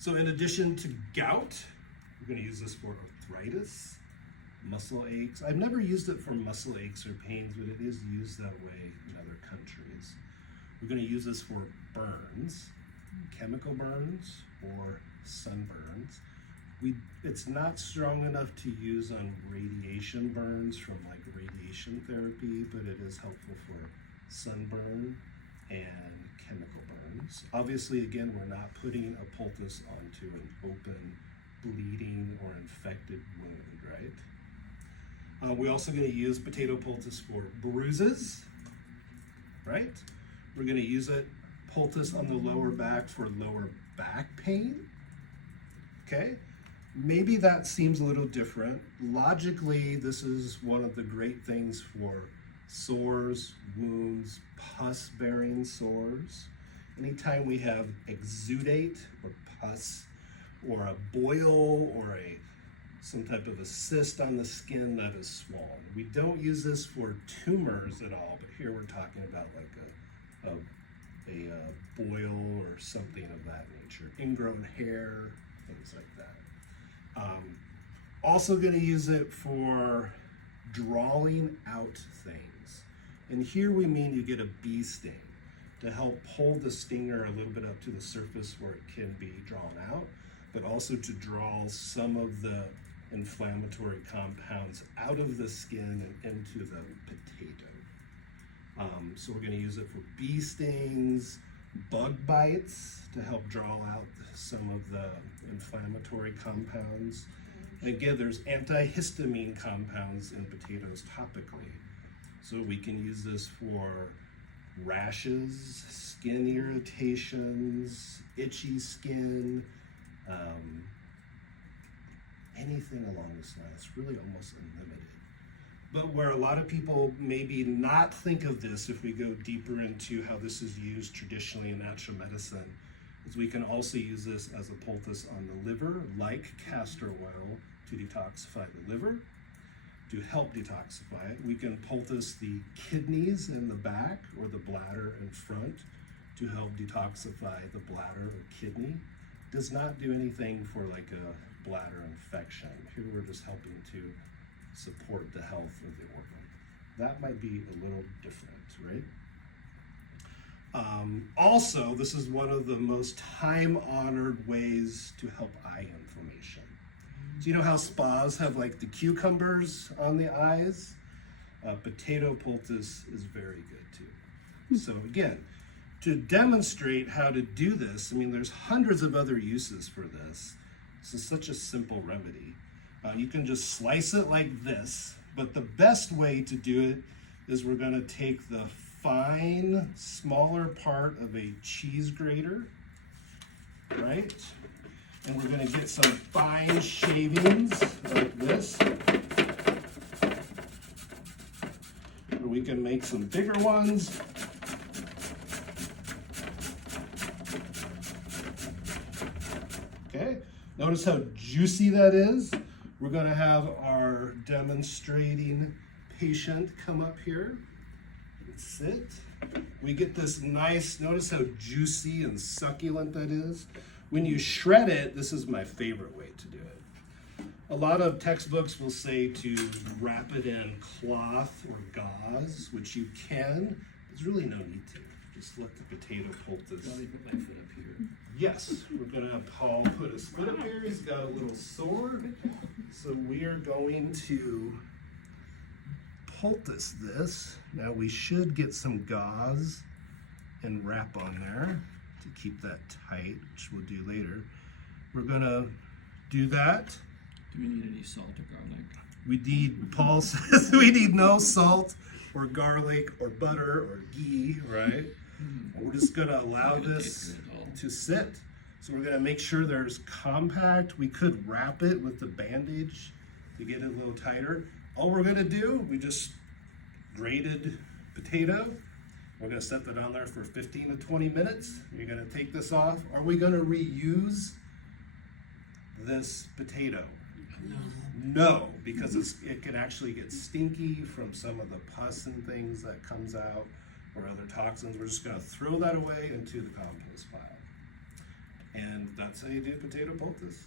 So in addition to gout, we're going to use this for arthritis, muscle aches. I've never used it for muscle aches or pains, but it is used that way in other countries. We're going to use this for burns, chemical burns, or sunburns. It's not strong enough to use on radiation burns from like radiation therapy, but it is helpful for sunburn and chemical burns. Obviously, again, we're not putting a poultice onto an open, bleeding, or infected wound, right? We're also going to use potato poultice for bruises, right? We're going to use it poultice on the lower back for lower back pain, okay? Maybe that seems a little different. Logically, this is one of the great things for sores, wounds, pus-bearing sores. Anytime we have exudate or pus or a boil or some type of a cyst on the skin that is swollen. We don't use this for tumors at all, but here we're talking about like a boil or something of that nature. Ingrown hair, things like that. Also going to use it for drawing out things. And here we mean you get a bee sting to help pull the stinger a little bit up to the surface where it can be drawn out, but also to draw some of the inflammatory compounds out of the skin and into the potato. So we're going to use it for bee stings, bug bites to help draw out some of the inflammatory compounds. And again, there's antihistamine compounds in potatoes topically. So we can use this for rashes, skin irritations, itchy skin, anything along this line. It's really almost unlimited. But where a lot of people maybe not think of this, if we go deeper into how this is used traditionally in natural medicine, is we can also use this as a poultice on the liver, like castor oil, to detoxify the liver, to help detoxify it. We can poultice the kidneys in the back or the bladder in front to help detoxify the bladder or kidney. Does not do anything for like a bladder infection. Here we're just helping to support the health of the organ. That might be a little different, right? Also, this is one of the most time-honored ways to help eye inflammation. So you know how spas have like the cucumbers on the eyes? Potato poultice is very good too. So again, to demonstrate how to do this, I mean, there's hundreds of other uses for this. This is such a simple remedy. You can just slice it like this, but the best way to do it is we're going to take the fine, smaller part of a cheese grater, right? And we're going to get some fine shavings like this. Or we can make some bigger ones. Okay, notice how juicy that is. We're going to have our demonstrating patient come up here and sit. We get this nice, notice how juicy and succulent that is. When you shred it, this is my favorite way to do it. A lot of textbooks will say to wrap it in cloth or gauze, which you can. There's really no need to. Just let the potato poultice. Let me put my foot up here. Yes, we're going to have Paul put his foot up here. He's got a little sword. So we are going to poultice this. Now we should get some gauze and wrap on there to keep that tight, which we'll do later. We're going to do that. Do we need any salt or garlic? We need, Paul says we need no salt or garlic or butter or ghee, right? We're just going to allow this to sit. So we're going to make sure there's compact. We could wrap it with the bandage to get it a little tighter. All we're going to do, we just grated potato. We're going to set that on there for 15 to 20 minutes. You're going to take this off. Are we going to reuse this potato? No, because it can actually get stinky from some of the pus and things that comes out or other toxins. We're just going to throw that away into the compost pile. And that's how you do potato poultice.